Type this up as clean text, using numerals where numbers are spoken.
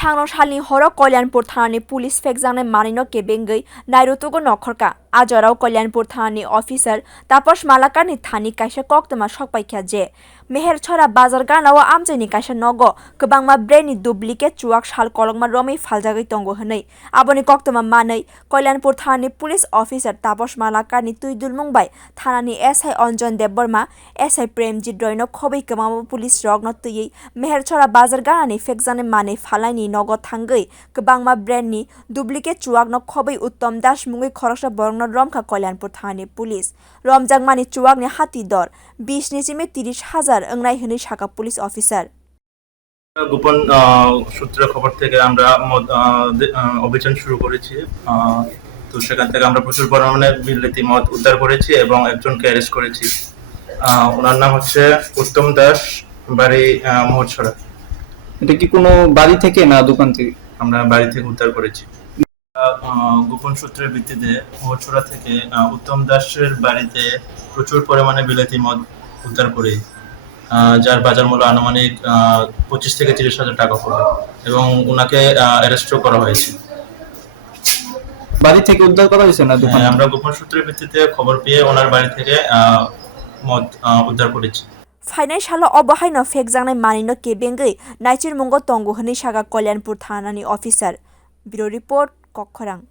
Sangrong salni khorok Kalyanpur thanani police fekjangnai manino kebengoi nairutugo nokharka ajorao Kalyanpur thanani officer tapos malakani thani kaisa koktwma sokpaikha je meher chora bazar ganao amchaini kaisa nogo kwbangma brandni duplicate chuwak sal kolokma romai faljagoi tongo hwnoi aboni koktwma manui Kalyanpur thanani police officer tapos malakani tuidulmung bai thanani SI Anjan Debborma SI Premjit Royno khobui kwbangma police rokno tui meher chora bazar ganani fekjangnai manui falai nogo thangoi kwbangma brandni duplicate chuwakno khobui uttom das mungoi khoroksa borokno romkha Kalyanpur thanani police Romjakmani chuwakni hati dor 20 ni chime 30,000 ongnai hwnoi sakha police officer গোপন সূত্রে খবর থেকে আমরা অভিযান শুরু করেছি। তো সেখান থেকে আমরা প্রচুর পরিমাণে বিলেতি মদ উদ্ধার করেছি এবং একজনকে অ্যারেস্ট করেছি। ওনার নাম হচ্ছে উত্তম দাস, বাড়ি মোহরছড়া। এটা কি কোনো বাড়ি থেকে না দোকান থেকে? আমরা বাড়ি থেকে উদ্ধার করেছি। গোপন সূত্রের ভিত্তিতে মোহরছড়া থেকে উত্তম দাসের বাড়িতে প্রচুর পরিমাণে বিলেতি মদ উদ্ধার করি, যার বাজার মূল্য আনুমানিক 25 থেকে 30,000 টাকা পড়বে এবং ওনাকে অ্যারেস্টও করা হয়েছে। বাড়ি থেকে উদ্ধার করা হয়েছে না দোকান? আমরা গোপন সূত্রের ভিত্তিতে খবর পেয়ে ওনার বাড়ি থেকে মদ উদ্ধার করেছি। Final salo obahaino fekjangnai manino kebengoi naicherwi tongo hwnoi sakha Kalyanpur thanani officer. Bureau report, Kokkorang.